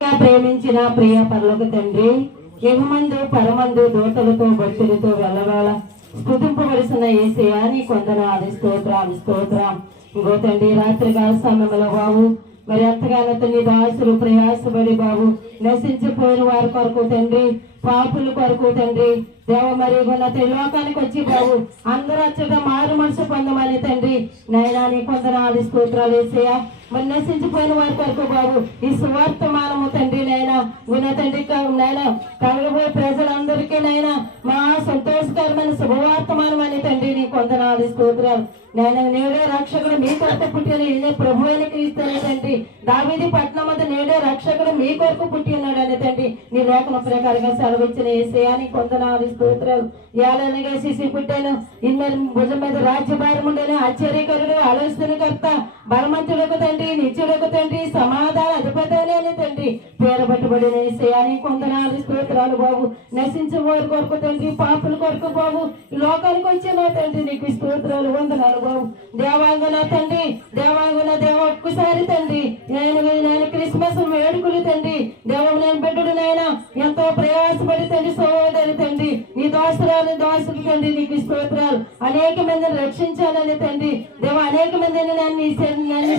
ప్రేమించిన ప్రియ పర్లోక తండ్రి యుగమందు పరమందు దోతలతో భక్తులతో వెళ్ళవేళ స్థుతింపవలసిన అని నీ కొందనాలు స్తోత్రం స్తోత్రం. ఇంకో తండ్రి రాత్రి కాల సమయంలో బాబు మరి ఎంతగానో తండ్రి దాసులు ప్రయాసపడి బాబు నశించిపోయిన వారి కొరకు తండ్రి పాపుల కొరకు తండ్రి దేవ మరి ఉన్నత లోకానికి వచ్చి బాబు అందరూ అచ్చగా మారు మనసు పొందమని తండ్రి నైనా నీ కొందనాలు స్తోత్రాలు వేసేయా. మరి నశించిపోయిన వారి కొరకు బాబు ఈ సువర్తమానము తండ్రి నైనా ఉన్న తండ్రి నైనా కలగబోయే ప్రజలందరికీ నైనా మా సంతోషకరమైన శుభవార్తమానం అని తండ్రి నీ కొందనాలు స్తోత్రాలు. నేను నేడే రక్షకుడు మీ పుట్టిన ఇల్లే ప్రభు అయిన క్రీస్తు తండ్రి. దావిది పట్నం అంత నేడే రక్షకుడు మీ కొరకు పుట్టి ఉన్నాడు అనే తండ్రి. నీ లేఖన ప్రకారంగా సెలవిచ్చిన ఏసయాని కొందనాలు స్తోత్రాలు. ఏలనగా శిశి పుట్టాను. ఇన్న భుజం మీద రాజ్యభారం ఉండను. ఆశ్చర్యకరుడు ఆలోచనకర్త బలమంతుడకు తండ్రి నిత్యుడకు తండ్రి సమాధాన తండ్రి పేర పట్టుబడిన ఏసయాని కొందనాలు స్తోత్రాలు బాబు. నశించే వారి కొరకు తండ్రి పాపుల కొరకు బాబు. లోకానికి వచ్చిన తండ్రి నీకు స్తోత్రాలు వందనాలు బాబు. దేవాంగన తండ్రి దేవాంగన దేవ ఒక్కసారి తండ్రి. నేను నేను క్రిస్మస్ వేడుకలు తండ్రి. దేవం నేను బిడ్డడు నాయన. ఎంతో ప్రయాసపడి తండ్రి సోదరి తండ్రి. నీ దోసరాలు దోసలు తండ్రి నీకు స్తోత్రాలు. అనేక మందిని రక్షించాలని తండ్రి. దేవ అనేక మందిని నన్ను ఈ నన్ను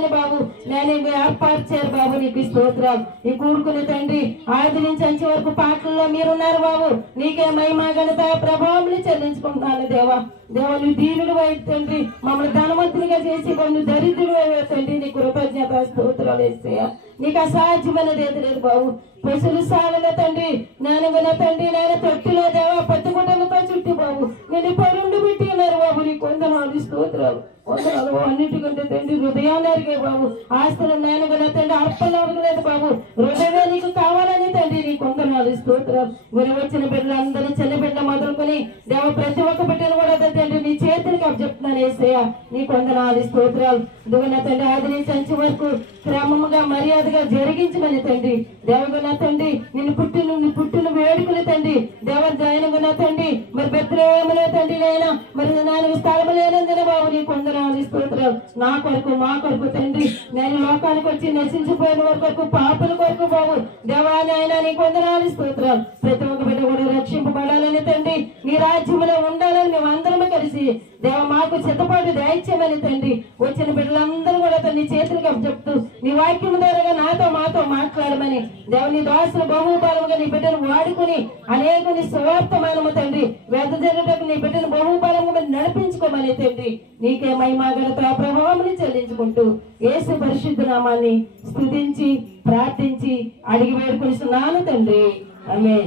సెంతకు బాబు నేను ఇవి ఏర్పరిచారు బాబు నీకు స్తోత్రం. ఈ కూడుకుని తండ్రి ఆది నుంచి అంచి వరకు పాటల్లో మీరున్నారు బాబు. నీకే మహిమా ఘనత ప్రభావం చెల్లించుకుంటున్నాను దేవా. దేవ నువ్వు దీనుడు వైపు తండ్రి మమ్మల్ని ధనవంతులుగా చేసి మమ్మల్ని దరిద్రుడు వైపు తండ్రి నీ కృతజ్ఞత స్తోత్రాలు వేసేయ. నీకు అసాధ్యమైనది ఏది లేదు బాబు. పశువులు సాలన తండ్రి నేను తండ్రి నేను తొట్టిలో దేవా పత్తి గుడ్డలతో చుట్టి బాబు. నేను స్తోత్రాలు కొందనాలు అన్నిటికంటే తండ్రి హృదయానికి బాబు ఆస్తులు నేను తండ్రి అర్పణ అడగలేదు బాబు. హృదయమే నీకు కావాలని తండ్రి నీ వందనాలు స్తోత్రాలు గురి వచ్చిన బిడ్డలందరూ చిన్న బిడ్డ మొదలుకొని దేవ ప్రతి ఒక్క బిడ్డను కూడా తండ్రి నీ చేతులకి అప్పచెప్తున్నాను ఏసయ్య. నీ కొందనాలు స్తోత్రాలు. దుగున తండ్రి ఆది నుంచి సంచి వరకు క్రమముగా మర్యాదగా జరిగించమని తండ్రి. దేవగుణ తండ్రి నిన్ను పుట్టిన నిన్ను పుట్టిన వేడుకలు తండ్రి. దేవ దయనగుణ తండ్రి. మరి తండ్రి నాయన మరి నాలుగు స్థలము లేనందున బాబు నీ కొందనాలు స్తోత్రం నా కొరకు మా కొరకు తండ్రి నేను లోకానికి వచ్చి నశించిపోయిన కొరకు పాపల కొరకు బాబు. దేవా నాయన నీ కొందనాలు స్తోత్రం ప్రతి ఒక్క బిడ్డ కూడా రక్షింపబడాలని తండ్రి నీ రాజ్యంలో ఉండాలని మేము అందరము కలిసి దేవ మాకు చిత్తపాటు దయచేయమని తండ్రి వచ్చిన బిడ్డలందరూ కూడా నీ చేతులుగా చెప్తూ నీ వాక్యం ద్వారా నాతో మాతో మాట్లాడమని దేవుని నీ దోసలు బహుబలముగా నీ బిడ్డను వాడుకుని అనేకుని స్వార్థమానము తండ్రి వేద జరుగుటకు నీ బిడ్డను బహుబలముగా నడిపించుకోమని తండ్రి నీకే మహిమాగలత ప్రభావం చెల్లించుకుంటూ ఏసు పరిశుద్ధ నామాన్ని స్థుతించి ప్రార్థించి అడిగి వేడుకొనిస్తున్నాను తండ్రి. అమే